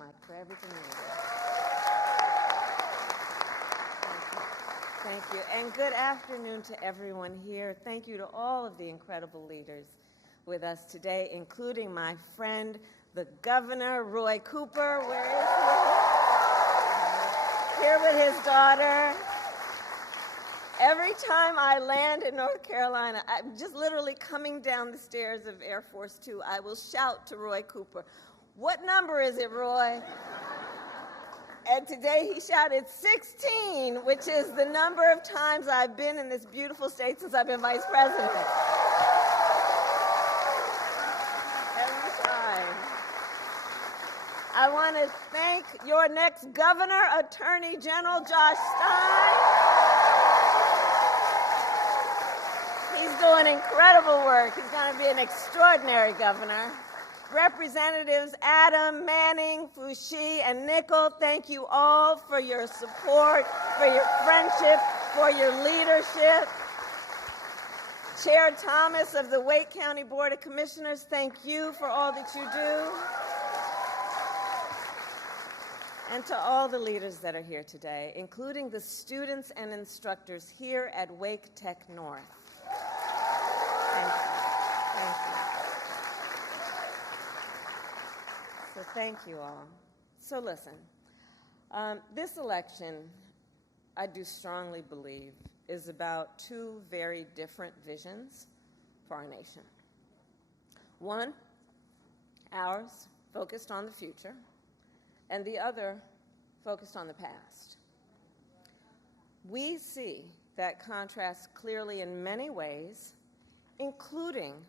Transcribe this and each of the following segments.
much for everything you do. Thank you. And good afternoon to everyone here. Thank you to all of the incredible leaders with us today, including my friend, the Governor, Roy Cooper. Where is he? Here with his daughter. Every time I land in North Carolina, I'm just literally coming down the stairs of Air Force Two, I will shout to Roy Cooper, "What number is it, Roy?" And today he shouted 16, which is the number of times I've been in this beautiful state since I've been vice president. Every time. I want to thank your next governor, Attorney General Josh Stein. He's doing incredible work. He's going to be an extraordinary governor. Representatives Adam, Manning, Foushee, and Nickel, thank you all for your support, for your friendship, for your leadership. Chair Thomas of the Wake County Board of Commissioners, thank you for all that you do. And to all the leaders that are here today, including the students and instructors here at Wake Tech North. Thank you. Thank you. So thank you all. So listen, this election, I do strongly believe, is about two very different visions for our nation. One, ours, focused on the future, and the other, focused on the past. We see that contrast clearly in many ways, including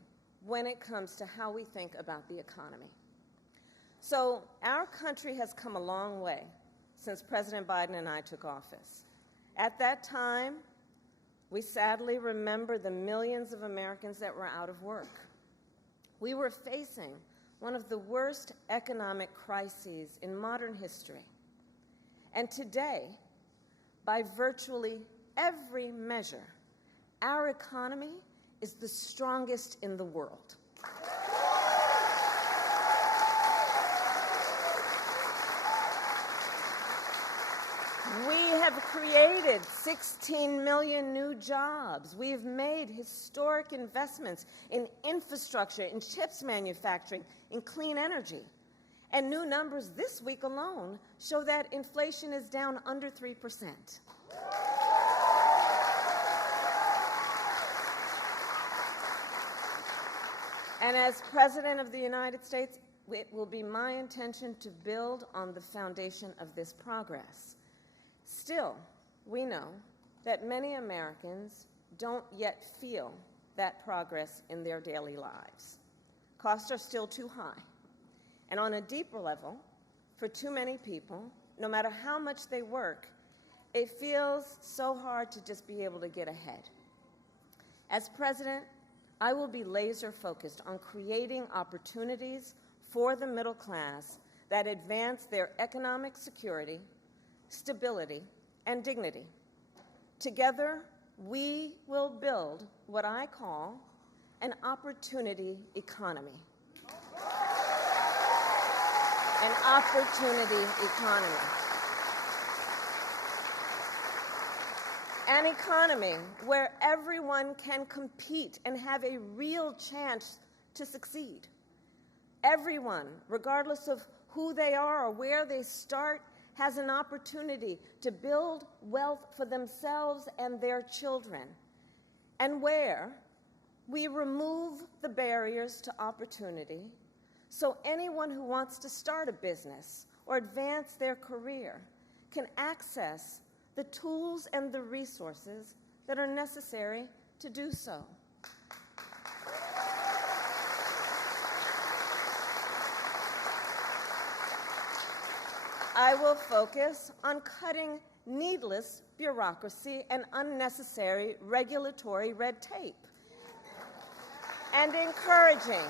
when it comes to how we think about the economy. So our country has come a long way since President Biden and I took office. At that time, we sadly remember the millions of Americans that were out of work. We were facing one of the worst economic crises in modern history. And today, by virtually every measure, our economy is the strongest in the world. We have created 16 million new jobs. We've made historic investments in infrastructure, in chips manufacturing, in clean energy. And new numbers this week alone show that inflation is down under 3%. And as President of the United States, it will be my intention to build on the foundation of this progress. Still, we know that many Americans don't yet feel that progress in their daily lives. Costs are still too high. And on a deeper level, for too many people, no matter how much they work, it feels so hard to just be able to get ahead. As president, I will be laser focused on creating opportunities for the middle class that advance their economic security, stability, and dignity. Together, we will build what I call an opportunity economy. An opportunity economy. An economy where everyone can compete and have a real chance to succeed. Everyone, regardless of who they are or where they start, has an opportunity to build wealth for themselves and their children, and where we remove the barriers to opportunity so anyone who wants to start a business or advance their career can access the tools and the resources that are necessary to do so. I will focus on cutting needless bureaucracy and unnecessary regulatory red tape, and encouraging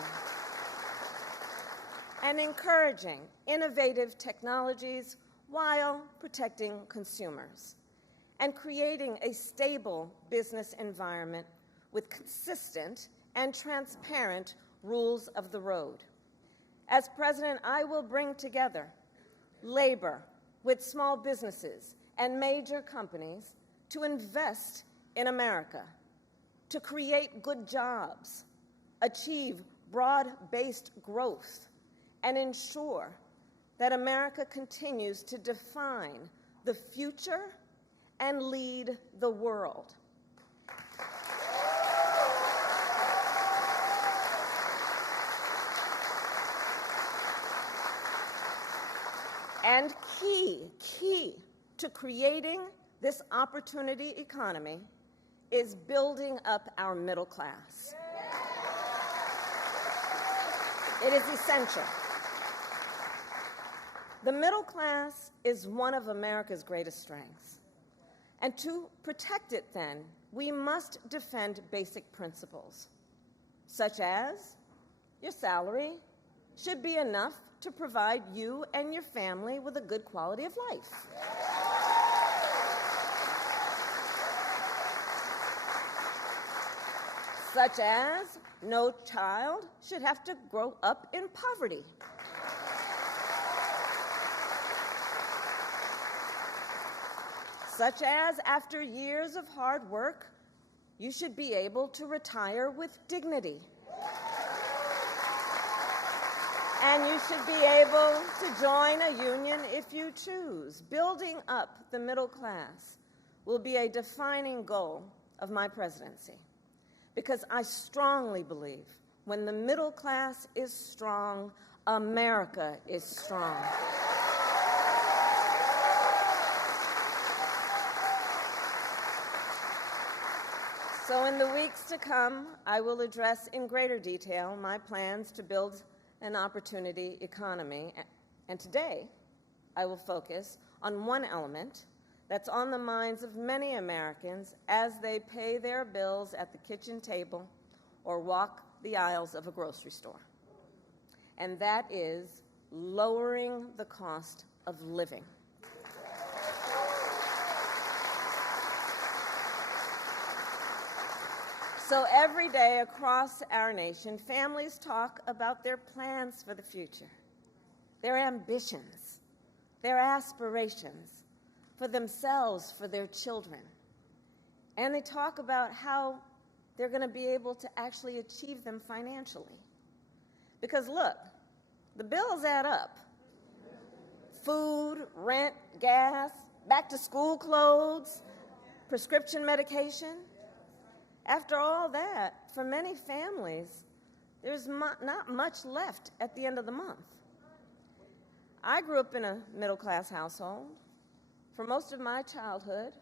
innovative technologies while protecting consumers, and creating a stable business environment with consistent and transparent rules of the road. As president, I will bring together labor with small businesses and major companies to invest in America, to create good jobs, achieve broad-based growth, and ensure that America continues to define the future and lead the world. And key to creating this opportunity economy is building up our middle class. It is essential. The middle class is one of America's greatest strengths. And to protect it, then, we must defend basic principles, such as your salary should be enough to provide you and your family with a good quality of life. Such as no child should have to grow up in poverty. Such as after years of hard work, you should be able to retire with dignity. And you should be able to join a union if you choose. Building up the middle class will be a defining goal of my presidency, because I strongly believe when the middle class is strong, America is strong. So in the weeks to come, I will address in greater detail my plans to build an opportunity economy. And today, I will focus on one element that's on the minds of many Americans as they pay their bills at the kitchen table or walk the aisles of a grocery store. And that is lowering the cost of living. So every day across our nation, families talk about their plans for the future, their ambitions, their aspirations for themselves, for their children. And they talk about how they're going to be able to actually achieve them financially. Because look, the bills add up. Food, rent, gas, back-to-school clothes, prescription medication. After all that, for many families, there's not much left at the end of the month. I grew up in a middle-class household. For most of my childhood,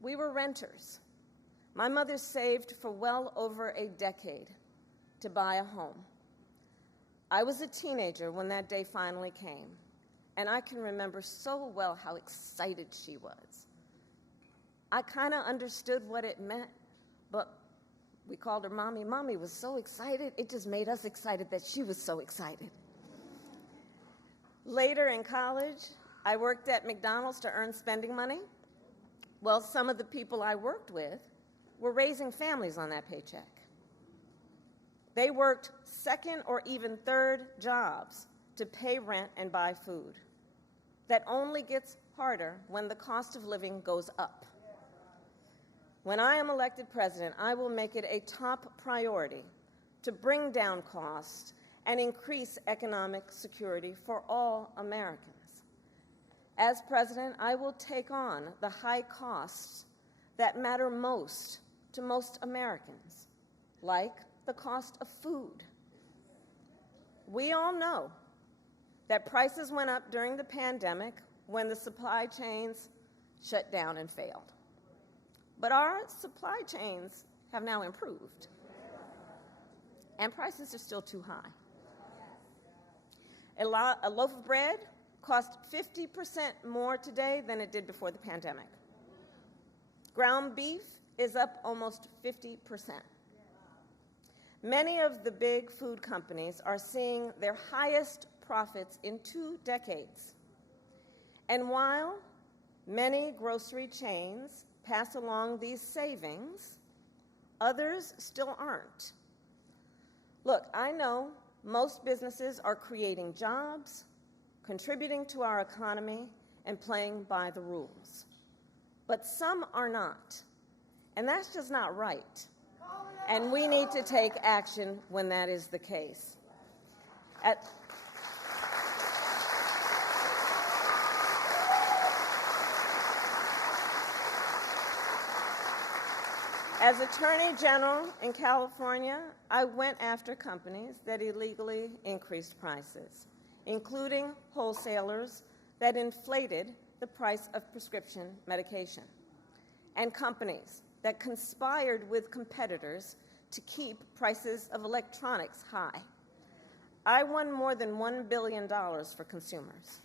we were renters. My mother saved for well over a decade to buy a home. I was a teenager when that day finally came, and I can remember so well how excited she was. I kind of understood what it meant, but we called her Mommy. Mommy was so excited, it just made us excited that she was so excited. Later in college, I worked at McDonald's to earn spending money. Well, some of the people I worked with were raising families on that paycheck. They worked second or even third jobs to pay rent and buy food. That only gets harder when the cost of living goes up. When I am elected president, I will make it a top priority to bring down costs and increase economic security for all Americans. As president, I will take on the high costs that matter most to most Americans, like the cost of food. We all know that prices went up during the pandemic when the supply chains shut down and failed. But our supply chains have now improved, and prices are still too high. A loaf of bread costs 50% more today than it did before the pandemic. Ground beef is up almost 50%. Many of the big food companies are seeing their highest profits in 2 decades. And while many grocery chains pass along these savings, others still aren't. Look, I know most businesses are creating jobs, contributing to our economy, and playing by the rules. But some are not, and that's just not right. And we need to take action when that is the case. As Attorney General in California, I went after companies that illegally increased prices, including wholesalers that inflated the price of prescription medication, and companies that conspired with competitors to keep prices of electronics high. I won more than $1 billion for consumers.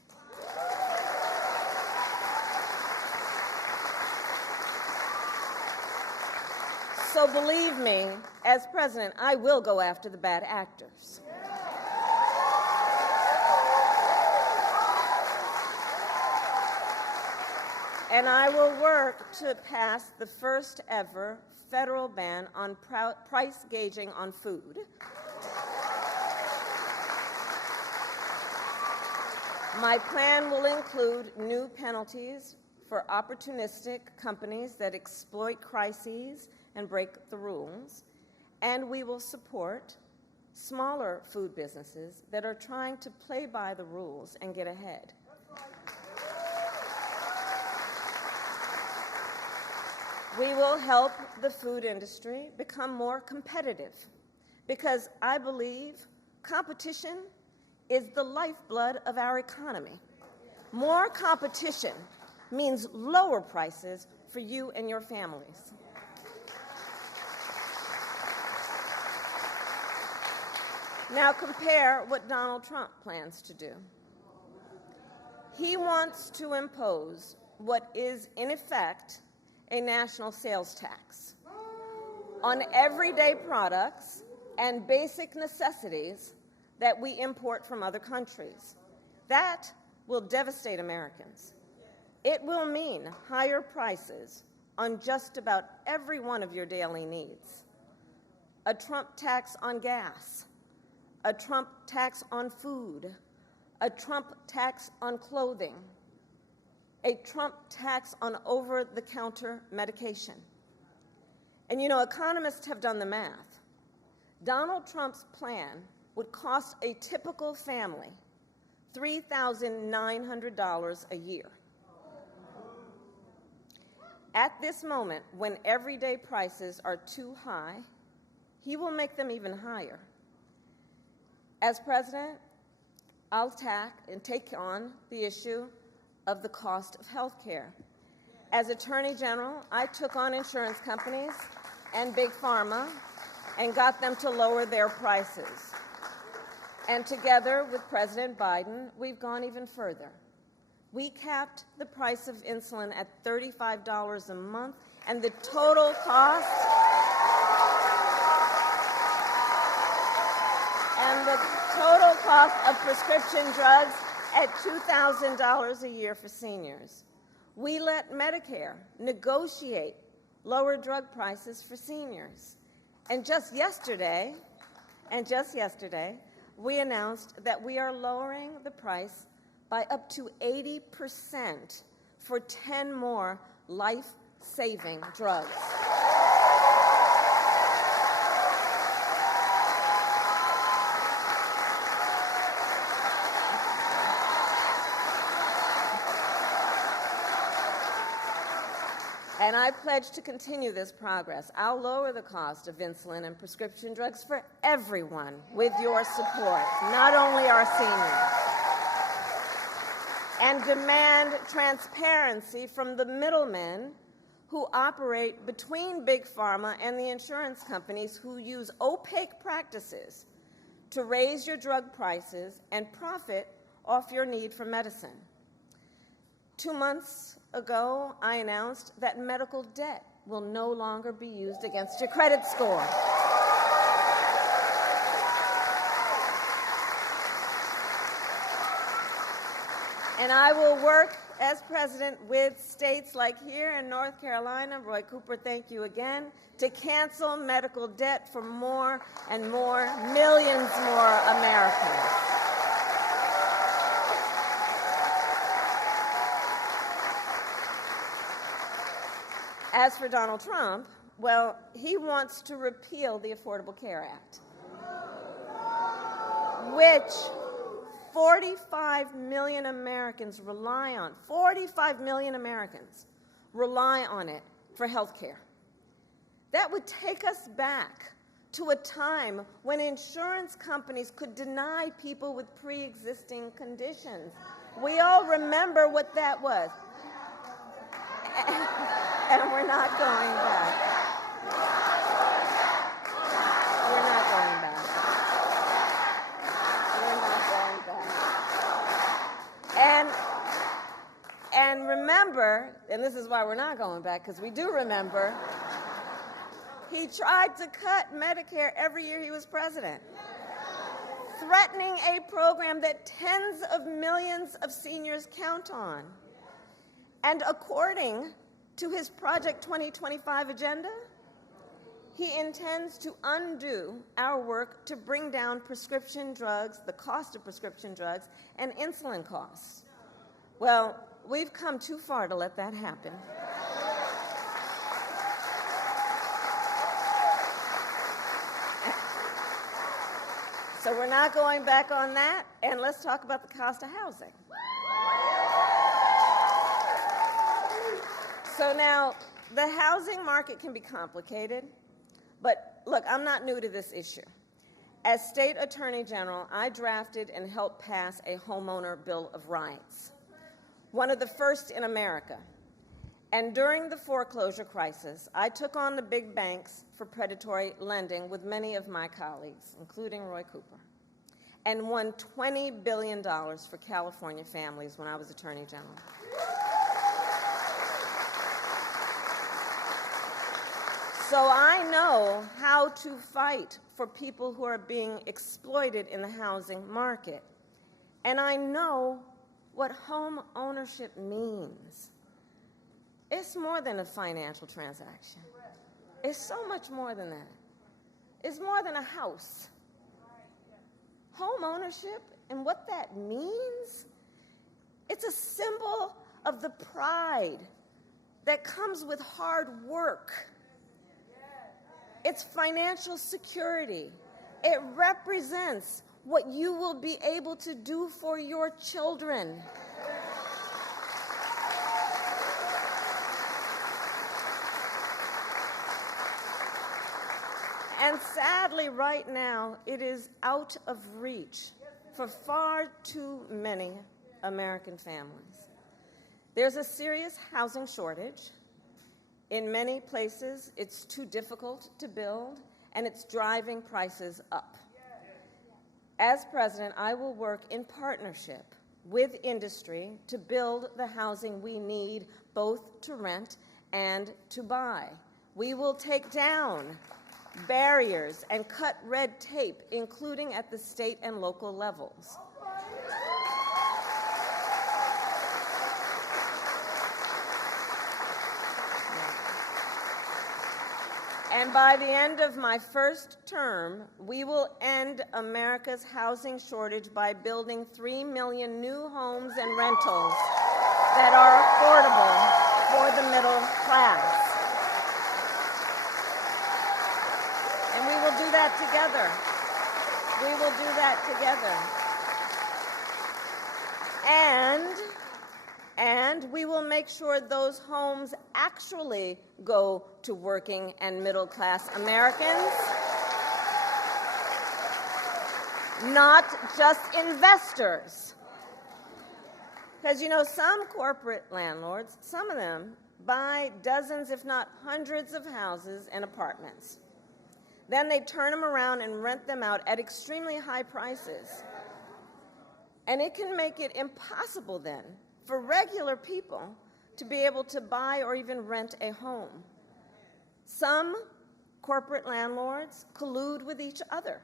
So believe me, as president, I will go after the bad actors. And I will work to pass the first ever federal ban on price gouging on food. My plan will include new penalties for opportunistic companies that exploit crises and break the rules, and we will support smaller food businesses that are trying to play by the rules and get ahead. We will help the food industry become more competitive because I believe competition is the lifeblood of our economy. More competition means lower prices for you and your families. Now compare what Donald Trump plans to do. He wants to impose what is, in effect, a national sales tax on everyday products and basic necessities that we import from other countries. That will devastate Americans. It will mean higher prices on just about every one of your daily needs. A Trump tax on gas, a Trump tax on food, a Trump tax on clothing, a Trump tax on over-the-counter medication. And you know, economists have done the math. Donald Trump's plan would cost a typical family $3,900 a year. At this moment, when everyday prices are too high, he will make them even higher. As president, I'll take on the issue of the cost of health care. As Attorney General, I took on insurance companies and Big Pharma and got them to lower their prices. And together with President Biden, we've gone even further. We capped the price of insulin at $35 a month, and the total cost of prescription drugs at $2,000 a year for seniors. We let Medicare negotiate lower drug prices for seniors. And just yesterday, we announced that we are lowering the price by up to 80% for 10 more life-saving drugs. And I pledge to continue this progress. I'll lower the cost of insulin and prescription drugs for everyone with your support, not only our seniors. And demand transparency from the middlemen who operate between Big Pharma and the insurance companies who use opaque practices to raise your drug prices and profit off your need for medicine. 2 months ago, I announced that medical debt will no longer be used against your credit score. And I will work as president with states like here in North Carolina, Roy Cooper, thank you again, to cancel medical debt for more and more, millions more Americans. As for Donald Trump, well, he wants to repeal the Affordable Care Act, which 45 million Americans rely on. 45 million Americans rely on it for health care. That would take us back to a time when insurance companies could deny people with pre-existing conditions. We all remember what that was. And we're not going back. We're not going back. We're not going back. And remember, and this is why we're not going back, because we do remember, he tried to cut Medicare every year he was president, threatening a program that tens of millions of seniors count on. And according to his Project 2025 agenda, he intends to undo our work to bring down prescription drugs, the cost of prescription drugs, and insulin costs. Well, we've come too far to let that happen. So we're not going back on that, and let's talk about the cost of housing. So now, the housing market can be complicated, but look, I'm not new to this issue. As State Attorney General, I drafted and helped pass a homeowner Bill of Rights, one of the first in America. And during the foreclosure crisis, I took on the big banks for predatory lending with many of my colleagues, including Roy Cooper, and won $20 billion for California families when I was Attorney General. So I know how to fight for people who are being exploited in the housing market. And I know what home ownership means. It's more than a financial transaction. It's so much more than that. It's more than a house. Home ownership and what that means, it's a symbol of the pride that comes with hard work. It's financial security. It represents what you will be able to do for your children. And sadly, right now, it is out of reach for far too many American families. There's a serious housing shortage. In many places, it's too difficult to build, and it's driving prices up. As president, I will work in partnership with industry to build the housing we need, both to rent and to buy. We will take down barriers and cut red tape, including at the state and local levels. And by the end of my first term, we will end America's housing shortage by building 3 million new homes and rentals that are affordable for the middle class. And we will do that together. We will do that together. And we will make sure those homes actually go to working and middle-class Americans, not just investors. Because, you know, some corporate landlords, some of them buy dozens, if not hundreds of houses and apartments. Then they turn them around and rent them out at extremely high prices. And it can make it impossible then for regular people to be able to buy or even rent a home. Some corporate landlords collude with each other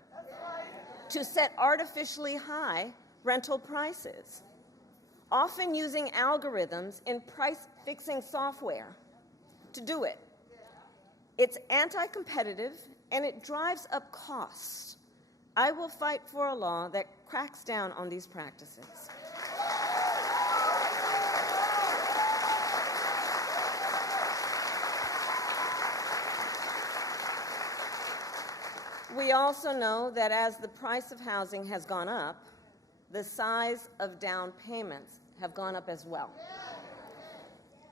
to set artificially high rental prices, often using algorithms in price-fixing software to do it. It's anti-competitive, and it drives up costs. I will fight for a law that cracks down on these practices. We also know that as the price of housing has gone up, the size of down payments have gone up as well.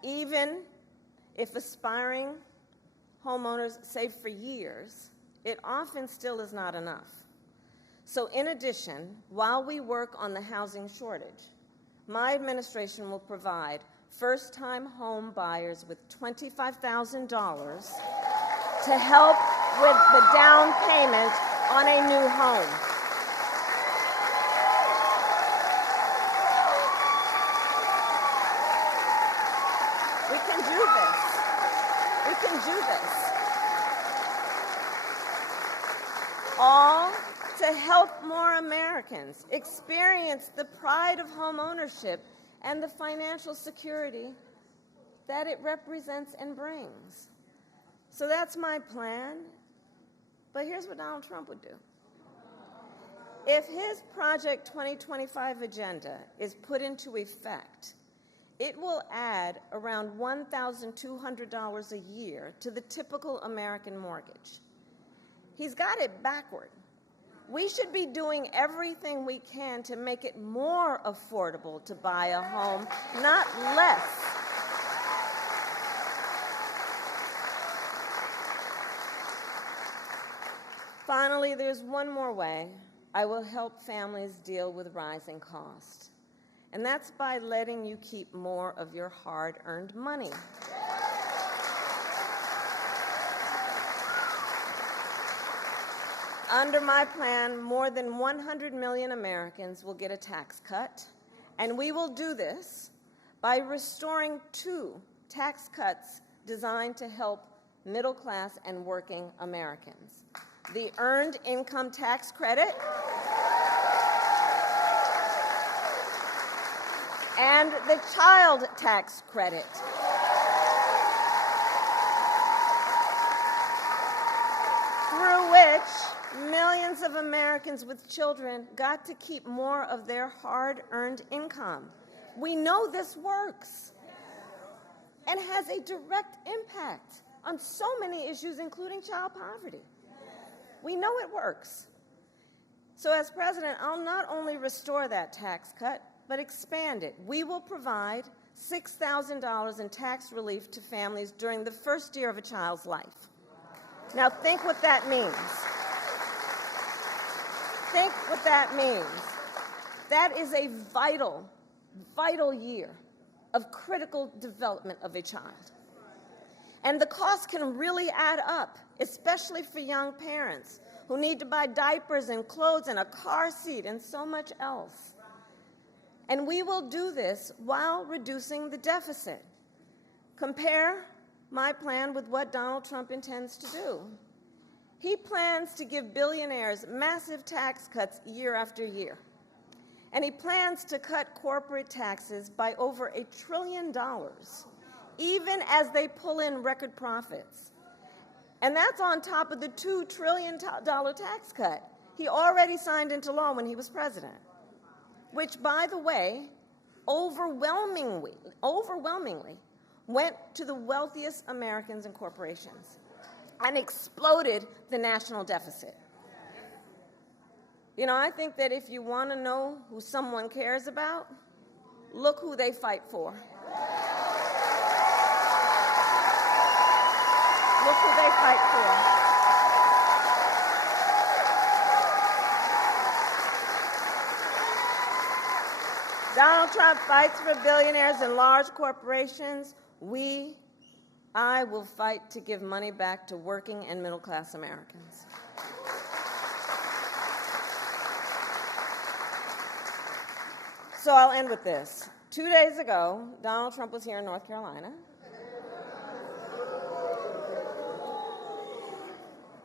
Even if aspiring homeowners save for years, it often still is not enough. So in addition, while we work on the housing shortage, my administration will provide first-time home buyers with $25,000 to help with the down payment on a new home. We can do this. We can do this. All to help more Americans experience the pride of home ownership and the financial security that it represents and brings. So that's my plan. But here's what Donald Trump would do. If his Project 2025 agenda is put into effect, it will add around $1,200 a year to the typical American mortgage. He's got it backward. We should be doing everything we can to make it more affordable to buy a home, not less. Finally, there's one more way I will help families deal with rising costs, and that's by letting you keep more of your hard-earned money. Under my plan, more than 100 million Americans will get a tax cut, and we will do this by restoring 2 tax cuts designed to help middle-class and working Americans: the Earned Income Tax Credit and the Child Tax Credit. Through which millions of Americans with children got to keep more of their hard-earned income. We know this works and has a direct impact on so many issues, including child poverty. We know it works. So as president, I'll not only restore that tax cut, but expand it. We will provide $6,000 in tax relief to families during the first year of a child's life. Now think what that means. Think what that means. That is a vital, vital year of critical development of a child. And the cost can really add up, especially for young parents who need to buy diapers and clothes and a car seat and so much else. And we will do this while reducing the deficit. Compare my plan with what Donald Trump intends to do. He plans to give billionaires massive tax cuts year after year. And he plans to cut corporate taxes by over $1 trillion, even as they pull in record profits. And that's on top of the $2 trillion tax cut he already signed into law when he was president, which, by the way, overwhelmingly went to the wealthiest Americans and corporations and exploded the national deficit. You know, I think that if you want to know who someone cares about, look who they fight for. Look who they fight for. Donald Trump fights for billionaires and large corporations. I will fight to give money back to working and middle-class Americans. So I'll end with this. 2 days ago, Donald Trump was here in North Carolina.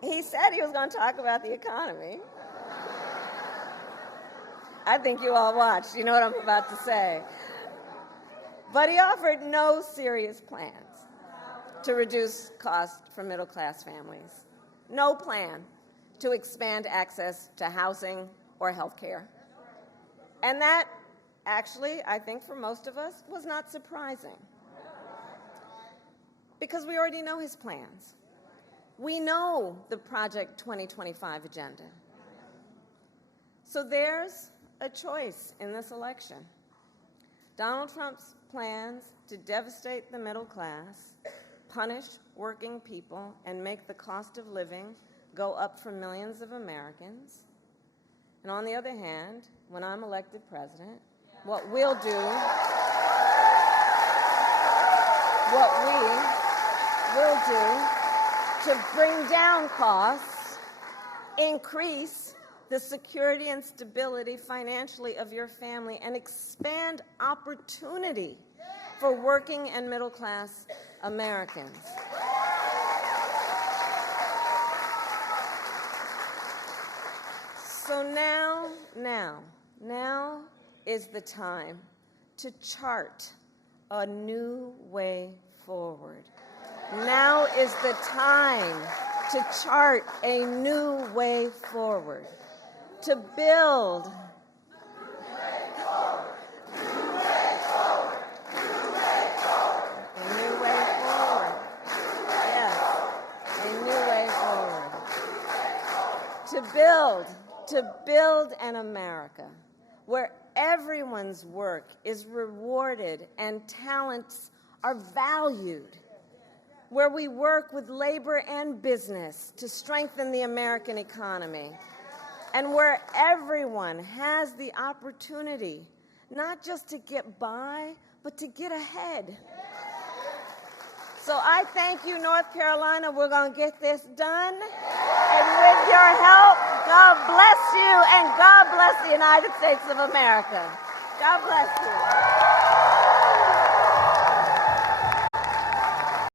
He said he was going to talk about the economy. I think you all watched. You know what I'm about to say. But he offered no serious plans to reduce costs for middle-class families. No plan to expand access to housing or health care. And that, actually, I think for most of us, was not surprising. Because we already know his plans. We know the Project 2025 agenda. So there's a choice in this election. Donald Trump's plans to devastate the middle class, punish working people, and make the cost of living go up for millions of Americans. And on the other hand, when I'm elected president, what we will do to bring down costs, increase the security and stability financially of your family, and expand opportunity for working and middle class Americans. So now is the time to chart a new way forward. Now is the time to chart a new way forward, to build to build an America where everyone's work is rewarded and talents are valued, where we work with labor and business to strengthen the American economy, and where everyone has the opportunity not just to get by, but to get ahead. So I thank you, North Carolina. We're going to get this done. And with your help, God bless you, and God bless the United States of America. God bless you.